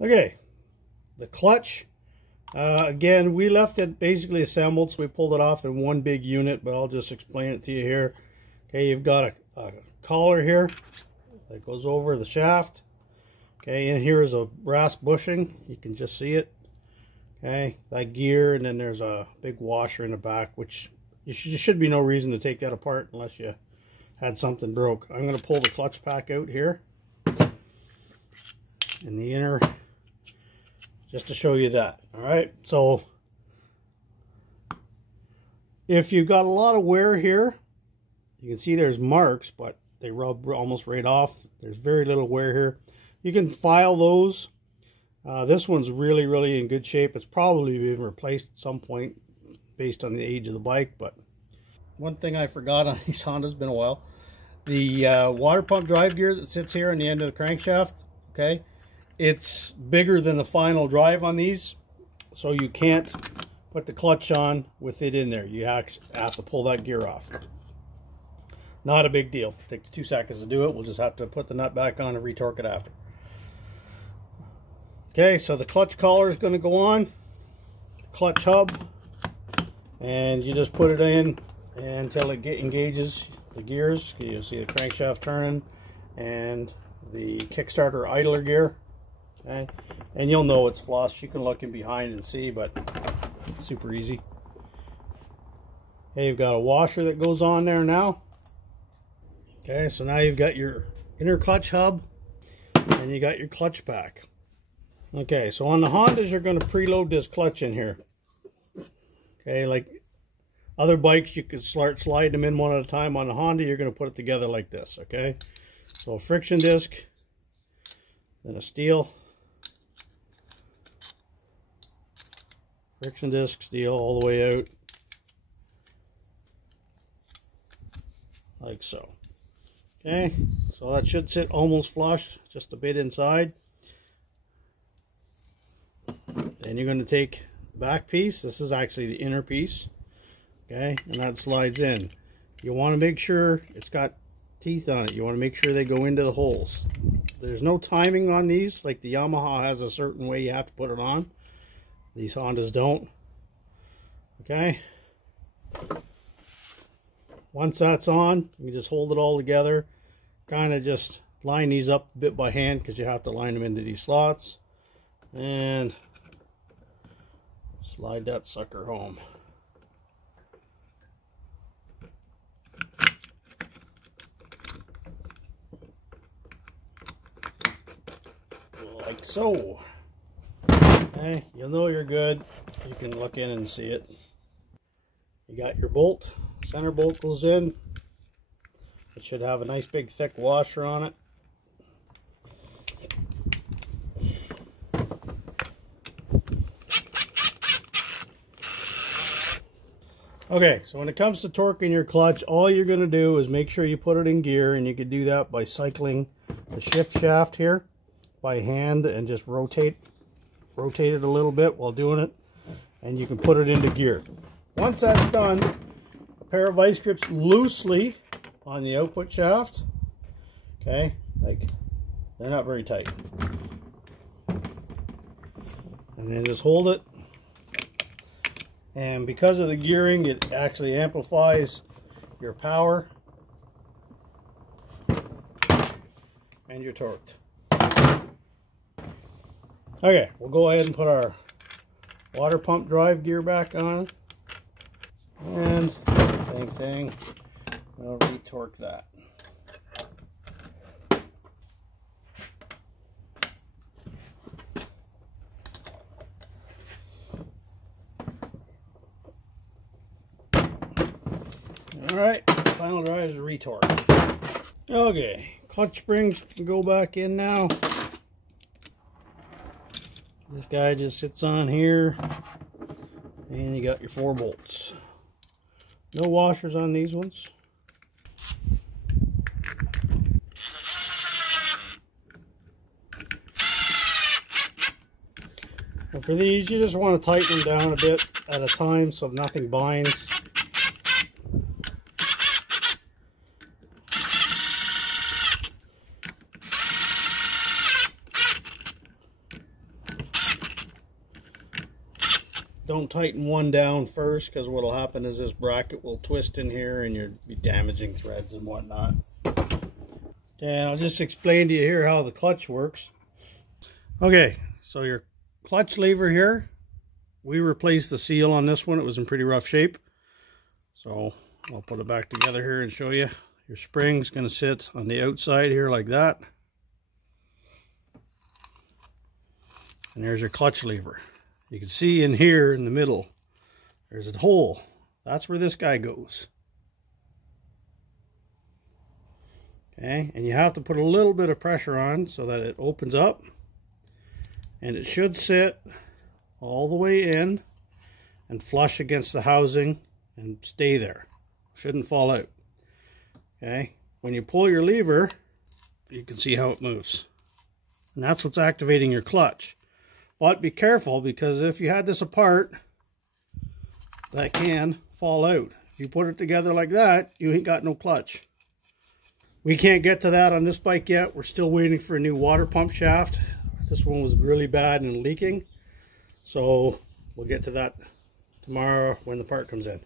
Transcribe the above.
Okay, the clutch. Again, we left it basically assembled, so we pulled it off in one big unit, but I'll just explain it to you here. Okay, you've got a collar here that goes over the shaft. Okay, and here is a brass bushing. You can just see it. Okay, that gear, and then there's a big washer in the back, which there should be no reason to take that apart unless you had something broke. I'm going to pull the clutch pack out here in the inner, just to show you that. All right, so if you've got a lot of wear here, you can see there's marks, but they rub almost right off. There's very little wear here. You can file those. This one's really in good shape. It's probably been replaced at some point based on the age of the bike. But one thing I forgot on these Hondas, been a while, the water pump drive gear that sits here on the end of the crankshaft, okay, it's bigger than the final drive on these, so you can't put the clutch on with it in there. You have to pull that gear off. Not a big deal. Takes 2 seconds to do it. We'll just have to put the nut back on and retorque it after. Okay, so the clutch collar is going to go on, clutch hub, and you just put it in until it engages the gears. You'll see the crankshaft turning and the Kickstarter idler gear. Okay, and you'll know it's flush. You can look in behind and see, but it's super easy. Okay, you've got a washer that goes on there now. Okay, so now you've got your inner clutch hub and you got your clutch pack. Okay, so on the Hondas, you're going to preload this clutch in here. Okay, like other bikes, you could start sliding them in one at a time. On the Honda, you're going to put it together like this, okay? So a friction disc, then a steel, friction disc, steel all the way out, like so. Okay, so that should sit almost flush, just a bit inside. Then you're going to take the back piece. This is actually the inner piece. Okay, and that slides in. You want to make sure it's got teeth on it. You want to make sure they go into the holes. There's no timing on these. Like the Yamaha has a certain way you have to put it on. These Hondas don't. Okay. Once that's on, you just hold it all together. Kind of just line these up a bit by hand because you have to line them into these slots. And slide that sucker home. Like so. Okay, you'll know you're good. You can look in and see it. You got your bolt. Center bolt goes in. It should have a nice big thick washer on it. Okay, so when it comes to torquing your clutch, all you're going to do is make sure you put it in gear, and you can do that by cycling the shift shaft here by hand and just rotate it a little bit while doing it, and you can put it into gear. Once that's done, a pair of vice grips loosely on the output shaft. Okay, like they're not very tight. And then just hold it. And because of the gearing, it actually amplifies your power and your torque. Okay, we'll go ahead and put our water pump drive gear back on. And same thing, we'll retorque that. Alright, final drive is a retorque. Okay, clutch springs can go back in now. This guy just sits on here, and you got your 4 bolts. No washers on these ones. And for these, you just want to tighten them down a bit at a time so nothing binds. don't tighten one down first, because what will happen is this bracket will twist in here and you'll be damaging threads and whatnot. Okay, I'll just explain to you here how the clutch works. Okay, so your clutch lever here, we replaced the seal on this one. It was in pretty rough shape. So I'll put it back together here and show you. Your spring's going to sit on the outside here like that. And there's your clutch lever. You can see in here in the middle, there's a hole. That's where this guy goes. Okay, and you have to put a little bit of pressure on so that it opens up. And it should sit all the way in and flush against the housing and stay there. Shouldn't fall out. Okay, when you pull your lever, you can see how it moves. And that's what's activating your clutch. But be careful, because if you had this apart, that can fall out. If you put it together like that, you ain't got no clutch. We can't get to that on this bike yet. We're still waiting for a new water pump shaft. This one was really bad and leaking. So we'll get to that tomorrow when the part comes in.